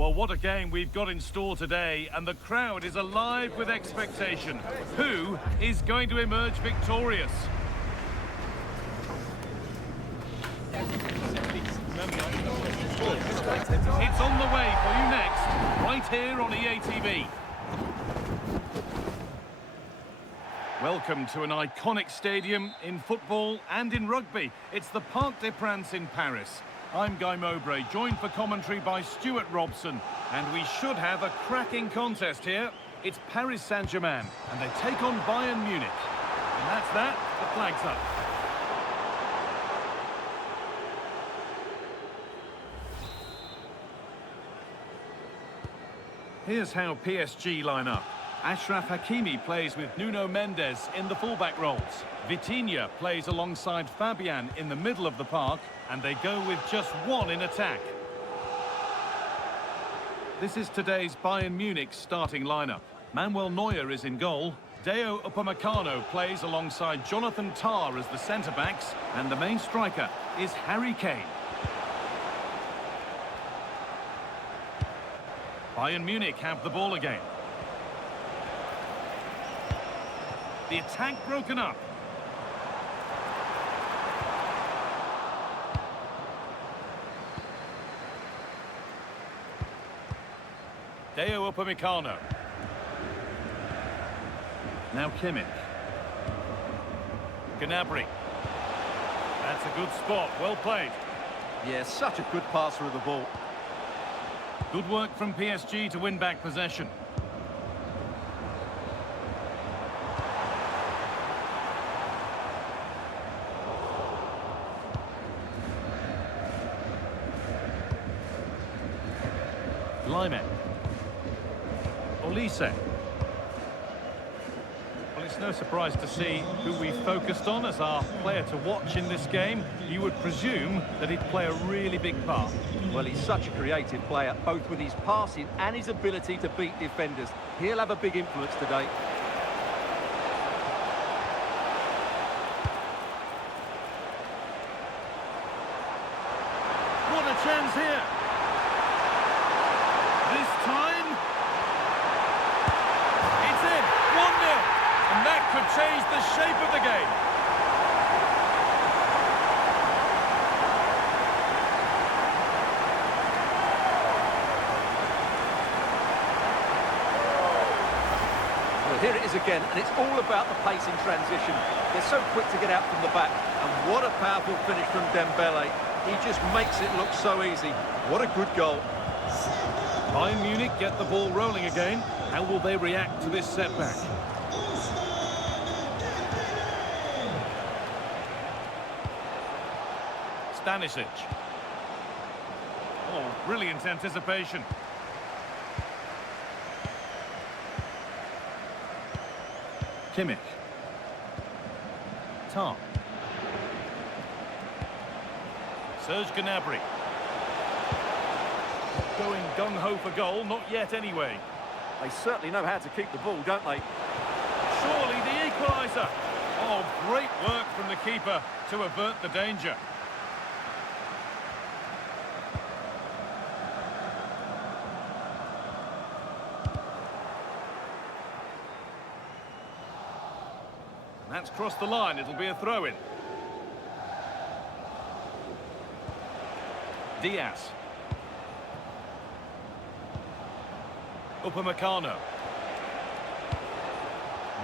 Well, what a game we've got in store today, and the crowd is alive with expectation. Who is going to emerge victorious? It's on the way for you next, right here on EA TV. Welcome to an iconic stadium in football and in rugby. It's the Parc des Princes in Paris. I'm Guy Mowbray, joined for commentary by Stuart Robson, and we should have a cracking contest here. It's Paris Saint-Germain, and they take on Bayern Munich. And that's that, the flag's up. Here's how PSG line up. Achraf Hakimi plays with Nuno Mendes in the fullback roles. Vitinha plays alongside Fabian in the middle of the park, and they go with just one in attack. This is today's Bayern Munich starting lineup. Manuel Neuer is in goal. Deo Upamecano plays alongside Jonathan Tah as the centre-backs, and the main striker is Harry Kane. Bayern Munich have the ball again. The attack broken up. Deo Upamecano. Now Kimmich. Gnabry. That's a good spot. Well played. Yeah, such a good passer of the ball. Good work from PSG to win back possession. Lyman. Olise. Well, it's no surprise to see who we focused on as our player to watch in this game. You would presume that he'd play a really big part. Well, he's such a creative player, both with his passing and his ability to beat defenders. He'll have a big influence today. What a chance here! This time, it's in, 1-0, and that could change the shape of the game. Well, here it is again, and it's all about the pace in transition. They're so quick to get out from the back, and what a powerful finish from Dembélé. He just makes it look so easy. What a good goal. Bayern Munich get the ball rolling again. How will they react to this setback? Stanisic. Oh, brilliant anticipation. Kimmich. Tah. Serge Gnabry. Going gung-ho for goal, not yet anyway. They certainly know how to keep the ball, don't they? Surely the equaliser. Oh, great work from the keeper to avert the danger. That's crossed the line, it'll be a throw-in. Diaz. Upamecano.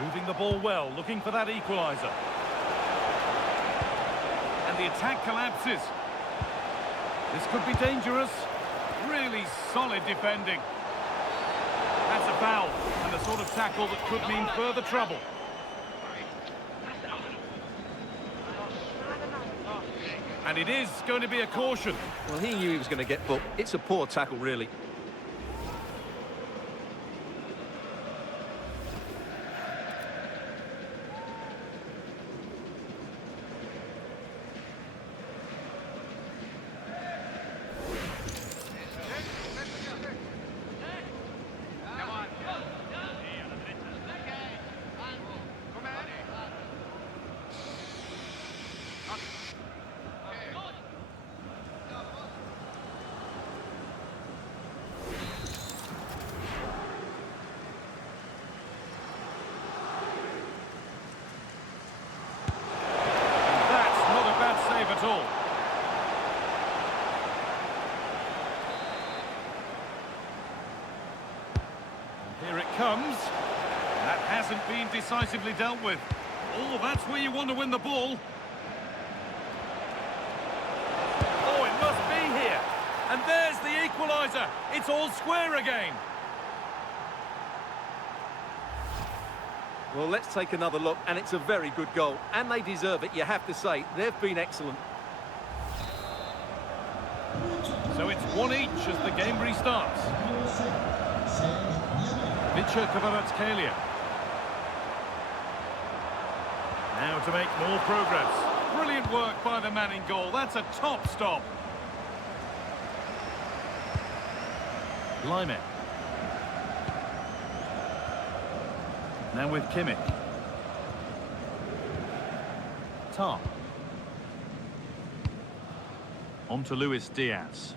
Moving the ball well, looking for that equaliser. And the attack collapses. This could be dangerous. Really solid defending. That's a foul, and the sort of tackle that could mean further trouble. And it is going to be a caution. Well, he knew he was going to get booked. It's a poor tackle, really. Here it comes. That hasn't been decisively dealt with. Oh, that's where you want to win the ball. Oh, it must be here. And there's the equaliser. It's all square again. Well, let's take another look, and it's a very good goal. And they deserve it, you have to say. They've been excellent. So it's 1 each as the game restarts. Kvaratskhelia. Now to make more progress. Brilliant work by the man in goal. That's a top stop. Lyman. Now with Kimmich. Tar. On to Luis Diaz.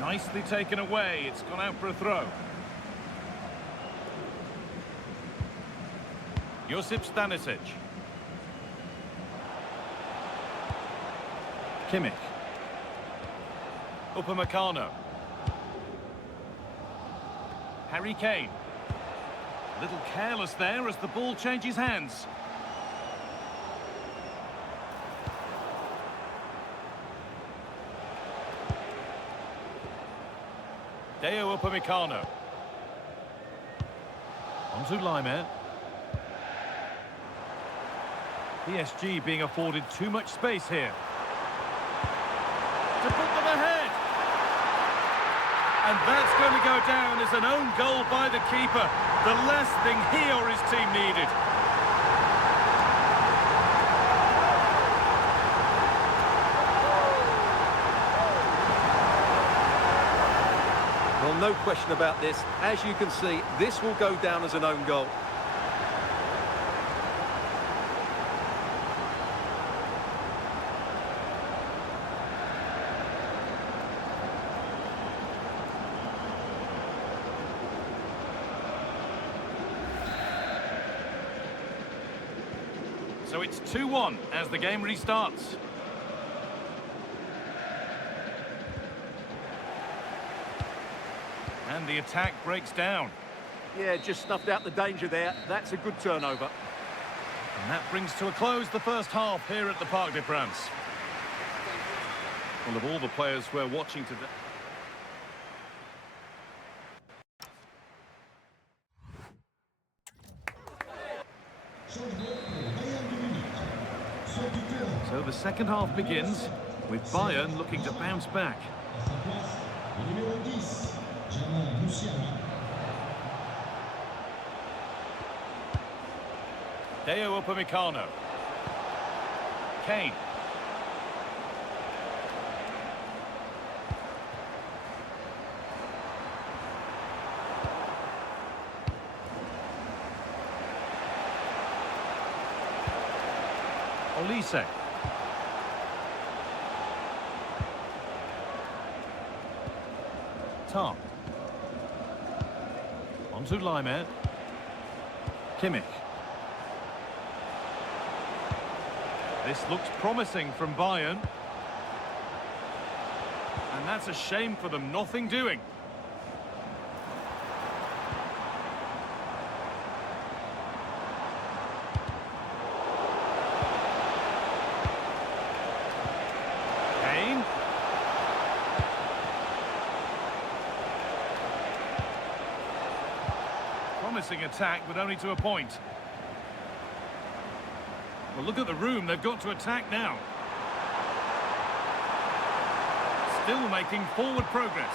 Nicely taken away. It's gone out for a throw. Josip Stanisic. Kimmich. Upamecano. Harry Kane. A little careless there as the ball changes hands. Deo Upamecano. On to Lyman. PSG being afforded too much space here. To put them ahead. And that's going to go down as an own goal by the keeper. The last thing he or his team needed. Well, no question about this. As you can see, this will go down as an own goal. So it's 2-1 as the game restarts. And the attack breaks down. Yeah, just snuffed out the danger there. That's a good turnover. And that brings to a close the first half here at the Parc des Princes. Well, of all the players we're watching today... So the second half begins with Bayern looking to bounce back. Deo Upamecano. Kane. Olise. Tar. On to Lyman. Kimmich. This looks promising from Bayern. And that's a shame for them, nothing doing. Kane. Promising attack, but only to a point. Well, look at the room, they've got to attack now. Still making forward progress.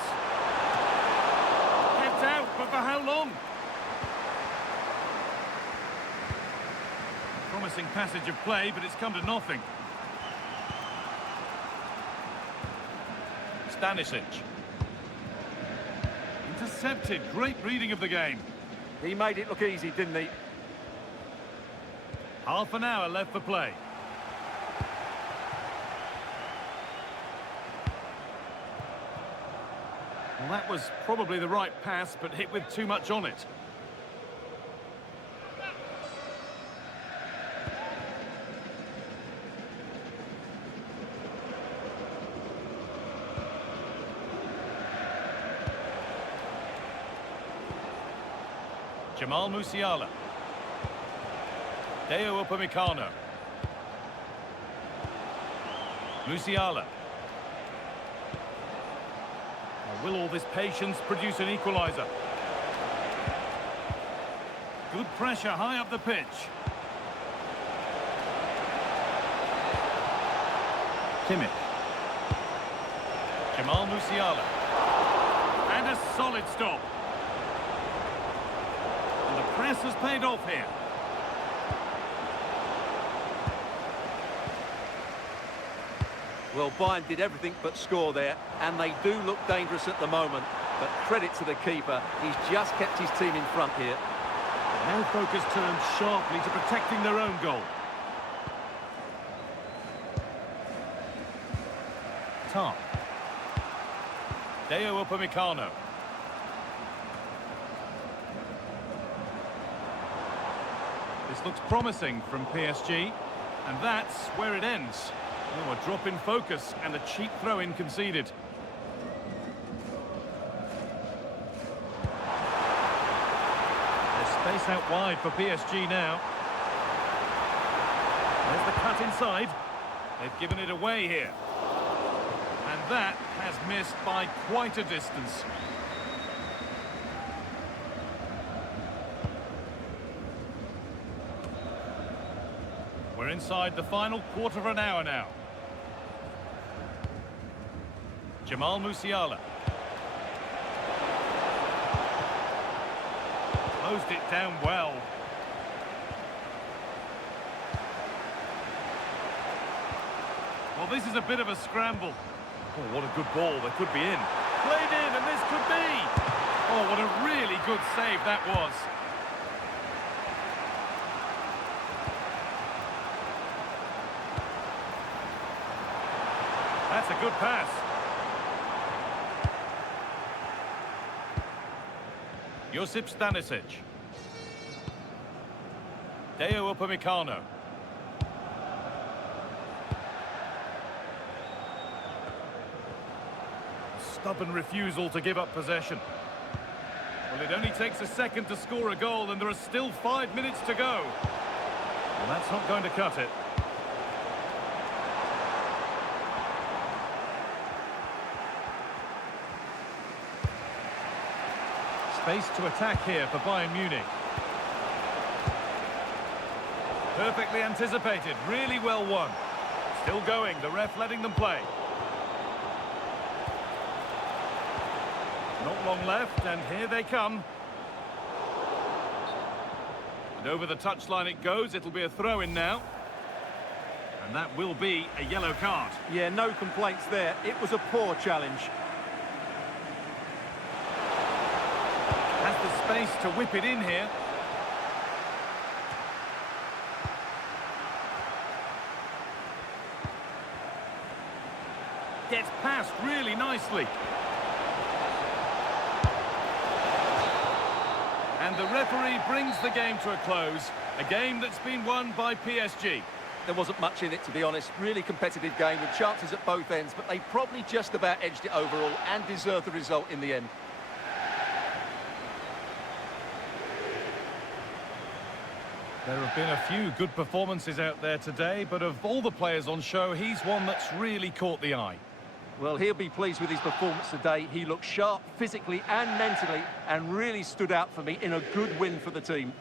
Gets out, but for how long? Promising passage of play, but it's come to nothing. Stanisic. Intercepted, great reading of the game. He made it look easy, didn't he? Half an hour left for play. Well, that was probably the right pass, but hit with too much on it. Jamal Musiala. Deo Upamecano. Musiala. Now, will all this patience produce an equaliser? Good pressure high up the pitch. Kimmich. Jamal Musiala. And a solid stop. And the press has paid off here. Well, Bayern did everything but score there, and they do look dangerous at the moment. But credit to the keeper, he's just kept his team in front here. Now focus turned sharply to protecting their own goal. Top. Deo Upamecano. This looks promising from PSG, and that's where it ends. Oh, a drop in focus and a cheap throw-in conceded. There's space out wide for PSG now. There's the cut inside. They've given it away here. And that has missed by quite a distance. We're inside the final quarter of an hour now. Jamal Musiala. Closed it down well. Well, this is a bit of a scramble. Oh, what a good ball. That could be in. Played in, and this could be. Oh, what a really good save that was. That's a good pass. Josip Stanisic. Deo Upamecano. Stubborn refusal to give up possession. Well, it only takes a second to score a goal, and there are still 5 minutes to go. Well, that's not going to cut it. Space to attack here for Bayern Munich. Perfectly anticipated, really well won. Still going, the ref letting them play. Not long left, and here they come. And over the touchline it goes, it'll be a throw-in now. And that will be a yellow card. Yeah, no complaints there. It was a poor challenge. Has the space to whip it in here. Gets past really nicely. And the referee brings the game to a close. A game that's been won by PSG. There wasn't much in it, to be honest. Really competitive game with chances at both ends, but they probably just about edged it overall and deserved the result in the end. There have been a few good performances out there today, but of all the players on show, he's one that's really caught the eye. Well, he'll be pleased with his performance today. He looked sharp physically and mentally and really stood out for me in a good win for the team.